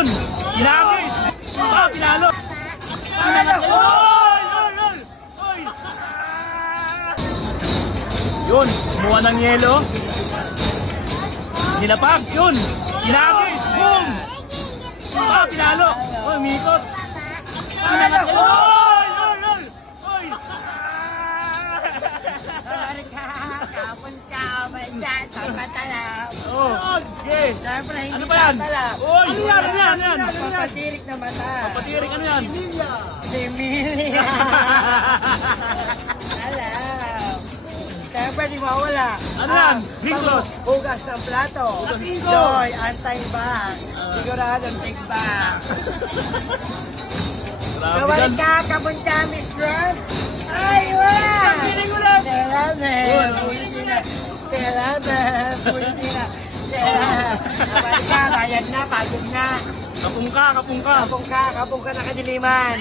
Yun! Inagis! Ah, pinalo! Oy! Oy! Yun! Kumuha ng yelo. Nilapag! Yun! Inagis! Boom! Ah, pinalo! Oy, umikot! Oy! Oy! Kapon ka, mandan, papatalap. Oh, okay. Siyempre, hindi Ano ba yan? papatalap. Oy! Ano yan? Papatirik na mata. Patirik, ano yan? Si Emilia. Alam. Siyempre, di mawala. Ano yan? Mingos. Hugas ng plato. Mingos. Joy, anti-back. Siguradong take back. Grabe Kawal yan. ka, kabunta, Miss Ron. Ay, wala! Piling mo lang. Salamat! Pwede na! Salamat! Pwede na! Salamat! Kawal ka, bayad na, pagod na. Kapung ka. Kapong ka nakadiliman.